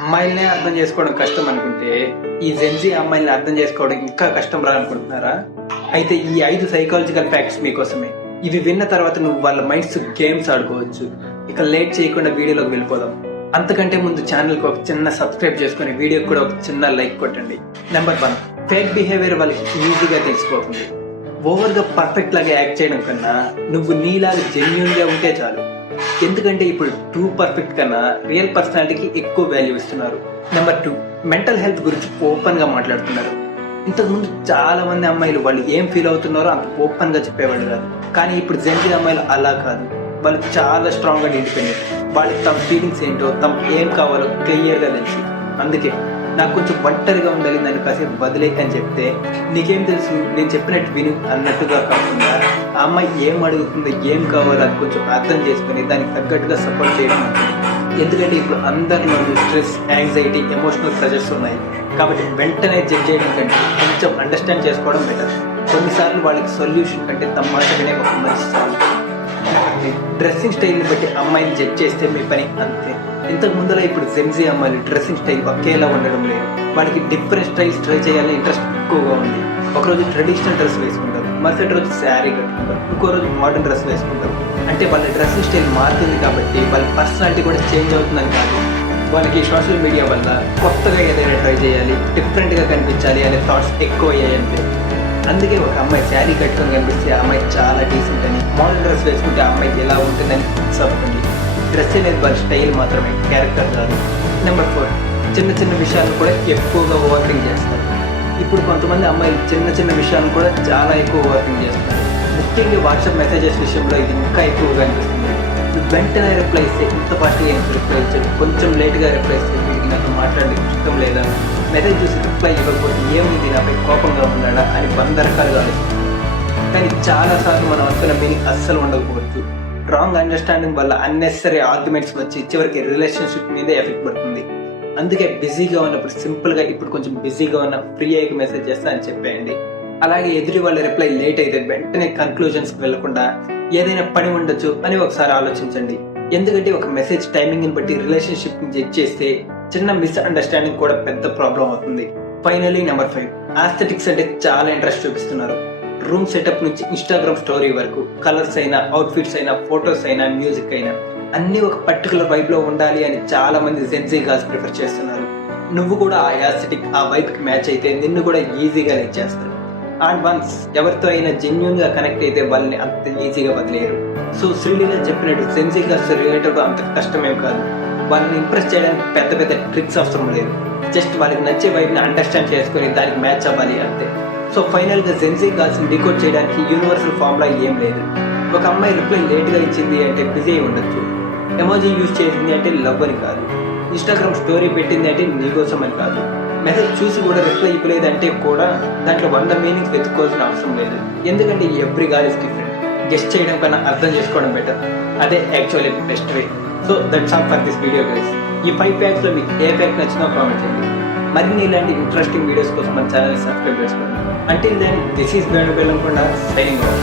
అమ్మాయిలనే అర్థం చేసుకోవడం కష్టం అనుకుంటే ఈ జెన్జీ అమ్మాయిల్ని అర్థం చేసుకోవడం ఇంకా కష్టం రా అనుకుంటున్నారా? అయితే ఈ 5 సైకాలజికల్ ఫ్యాక్ట్స్ మీకోసమే. ఇవి విన్న తర్వాత నువ్వు వాళ్ళ మైండ్స్ గేమ్స్ ఆడుకోవచ్చు. ఇక లేట్ చేయకుండా వీడియోలోకి వెళ్ళిపోదాం. అంతకంటే ముందు ఛానల్కి ఒక చిన్న సబ్స్క్రైబ్ చేసుకుని వీడియోకి కూడా ఒక చిన్న లైక్ కొట్టండి. నెంబర్ 1, ఫేక్ బిహేవియర్ వాళ్ళకి ఈజీగా తెలిసిపోతుంది. ఓవర్గా పర్ఫెక్ట్ లాగా యాక్ట్ చేయడం కన్నా నువ్వు నీలాగా జెన్యూన్ గా ఉంటే చాలు. ఎందుకంటే ఇప్పుడు టూ పర్ఫెక్ట్ కన్నా రియల్ పర్సనాలిటీకి ఎక్కువ వాల్యూ ఇస్తున్నారు. నెంబర్ 2, మెంటల్ హెల్త్ గురించి ఓపెన్ గా మాట్లాడుతున్నారు. ఇంతకుముందు చాలా మంది అమ్మాయిలు వాళ్ళు ఏం ఫీల్ అవుతున్నారో అంత ఓపెన్ గా చెప్పేవాళ్ళు కాదు. కానీ ఇప్పుడు జెన్జీ అమ్మాయిలు అలా కాదు. వాళ్ళు చాలా స్ట్రాంగ్ అండ్ ఇండిపెండెంట్. వాళ్ళకి తమ ఫీలింగ్స్ ఏంటో, తమకు ఏం కావాలో క్లియర్ గా తెలుసు. అందుకే నాకు కొంచెం ఒంటరిగా ఉండాలి, నన్ను కాసేపు వదిలేక అని చెప్తే నీకేం తెలుసు, నేను చెప్పినట్టు విను అన్నట్టుగా కాకుండా ఆ అమ్మాయి ఏం అడుగుతుందో, ఏం కావాలో అది కొంచెం అర్థం చేసుకుని దానికి తగ్గట్టుగా సపోర్ట్ చేయడం. ఎందుకంటే ఇప్పుడు అందరిలో స్ట్రెస్, యాంగ్జైటీ, ఎమోషనల్ ప్రెషర్స్ ఉన్నాయి. కాబట్టి వెంటనే జడ్జ్ చేయడం కంటే కొంచెం అండర్స్టాండ్ చేసుకోవడం బెటర్. కొన్నిసార్లు వాళ్ళకి సొల్యూషన్ కంటే తమ మాట వినే ఒక మంచి సాల్వ్. డ్రెస్సింగ్ స్టైల్ని బట్టి అమ్మాయిని జడ్జ్ చేస్తే మీ పని అంతే. ఇంతకు ముందులో ఇప్పుడు జెన్జీ అమ్మాయిలు డ్రెస్సింగ్ స్టైల్ ఒకేలా ఉండడం లేదు. వాళ్ళకి డిఫరెంట్ స్టైల్స్ ట్రై చేయాలని ఇంట్రెస్ట్ ఎక్కువగా ఉంది. ఒకరోజు ట్రెడిషనల్ డ్రెస్ వేసుకుంటారు, మరుసటి రోజు శారీ కట్టుకుంటారు, ఇంకో రోజు మోడర్న్ డ్రెస్ వేసుకుంటారు. అంటే వాళ్ళ డ్రెస్సింగ్ స్టైల్ మారుతుంది కాబట్టి వాళ్ళ పర్సనాలిటీ కూడా చేంజ్ అవుతుందని కాదు. వాళ్ళకి సోషల్ మీడియా వల్ల కొత్తగా ఏదైనా ట్రై చేయాలి, డిఫరెంట్గా కనిపించాలి అనే థాట్స్ ఎక్కువ అయ్యాయంటే. అందుకే ఒక అమ్మాయి శారీ కట్టుకొని కనిపిస్తే ఆ అమ్మాయి చాలా డీసెంట్ అని, మోడర్న్ డ్రెస్ వేసుకుంటే ఆ అమ్మాయికి ఎలా ఉంటుందని ఫిక్స్ అవ్వండి. డ్రెస్ అనేది వాళ్ళ స్టైల్ మాత్రమే, క్యారెక్టర్ కాదు. నెంబర్ 4, చిన్న చిన్న విషయాలను కూడా ఎక్కువగా ఓవర్ థింక్ చేస్తారు. ఇప్పుడు కొంతమంది అమ్మాయిలు చిన్న చిన్న విషయాలను కూడా చాలా ఎక్కువ ఓవర్ థింక్ చేస్తారు. ముఖ్యంగా వాట్సాప్ మెసేజెస్ విషయంలో ఇది ఇంకా ఎక్కువగా అనిపిస్తుంది. వెంటనే రిప్లై ఇస్తే ఇంత ఫాస్ట్గా ఏం రిప్లై ఇచ్చాడు, కొంచెం లేట్గా రిప్లై ఇస్తే వీడికి నాతో మాట్లాడడానికి ఇష్టం లేదా, మెసేజ్ చూసి రిప్లై ఇవ్వకపోతే ఏముంది నాపై కోపంగా ఉన్నాడా అని 100 రకాలుగా ఆలోచిస్తుంది. కానీ చాలాసార్లు మనం అనుకున్న మీనింగ్ అస్సలు ఉండకపోవచ్చు. రాంగ్ అండర్స్టాండింగ్ వల్ల అన్నెసరీ ఆర్గ్యుమెంట్స్ వచ్చి చివరికి రిలేషన్షిప్ మీదే ఎఫెక్ట్ పడుతుంది. అందుకే బిజీగా ఉన్నప్పుడు సింపుల్గా ఇప్పుడు కొంచెం బిజీగా ఉన్న, ఫ్రీ అయ్యి మెసేజ్ చేస్తా అని చెప్పేయండి. అలాగే ఎదుటి వాళ్ళ రిప్లై లేట్ అయితే వెంటనే కన్క్లూజన్స్కి వెళ్లకుండా ఏదైనా పని ఉండొచ్చు అని ఒకసారి ఆలోచించండి. ఎందుకంటే ఒక మెసేజ్ టైమింగ్ని బట్టి రిలేషన్షిప్ ని జడ్జ్ చేస్తే చిన్న మిస్అండర్స్టాండింగ్ కూడా పెద్ద ప్రాబ్లం అవుతుంది. ఫైనలీ నెంబర్ 5, ఆస్థెటిక్స్ అంటే చాలా ఇంట్రెస్ట్ చూపిస్తున్నారు. రూమ్ సెటప్ నుంచి ఇన్స్టాగ్రామ్ స్టోరీ వరకు, కలర్స్ అయినా, అవుట్ఫిట్స్ అయినా, ఫొటోస్ అయినా, మ్యూజిక్ అయినా అన్ని ఒక పర్టికులర్ వైబ్ లో ఉండాలి అని చాలా మంది జెన్జీ గర్ల్స్ ప్రిఫర్ చేస్తున్నారు. నువ్వు కూడా ఆ యాస్థెటిక్, ఆ వైబ్ కి మ్యాచ్ అయితే నిన్ను కూడా ఈజీగా లైక్ చేస్తారు. అండ్ వన్స్ ఎవరితో అయినా జెన్యూన్ గా కనెక్ట్ అయితే వాళ్ళని అంత ఈజీగా వదిలేరు. సో శ్రీలీల చెప్పినట్టు జెన్జీ గర్ల్స్ రిలేటివ్ గా అంత కష్టమేం కాదు. వాళ్ళని ఇంప్రెస్ చేయడానికి పెద్ద పెద్ద ట్రిక్స్ అవసరం లేదు. జస్ట్ వాళ్ళకి నచ్చే వైబ్ ని అండర్స్టాండ్ చేసుకుని దానికి మ్యాచ్ అవ్వాలి అంతే. సో ఫైనల్ గా జెన్జీ గర్ల్స్ ని డీకోడ్ చేయడానికి యూనివర్సల్ ఫార్ములా ఏం లేదు. ఒక అమ్మాయి రిప్లై లేట్ గా ఇచ్చింది అంటే బిజీ అయి ఉండొచ్చు, ఎమోజీ యూజ్ చేసింది అంటే లవ్ అని కాదు, ఇన్స్టాగ్రామ్ స్టోరీ పెట్టింది అంటే నీకోసం అని కాదు, మెసేజ్ చూసి కూడా రిప్లై ఇవ్వలేదు అంటే కూడా దాంట్లో 100 మీనింగ్స్ వెతుక్కోవాల్సిన అవసరం లేదు. ఎందుకంటే every girl is different. Guest చేయడం కన్నా అర్థం చేసుకోవడం బెటర్. అదే actually best way. So that's all for this video guys. ఈ 5 ఫ్యాక్ట్స్ లో మీకు ఏ ఫ్యాక్ట్ నచ్చినా కామెంట్ చేయండి. మరిన్ని ఇలాంటి ఇంట్రెస్టింగ్ వీడియోస్ కోసం మన ఛానల్ సబ్స్క్రైబ్ చేసుకోండి. Until then, this is Venugopal signing of.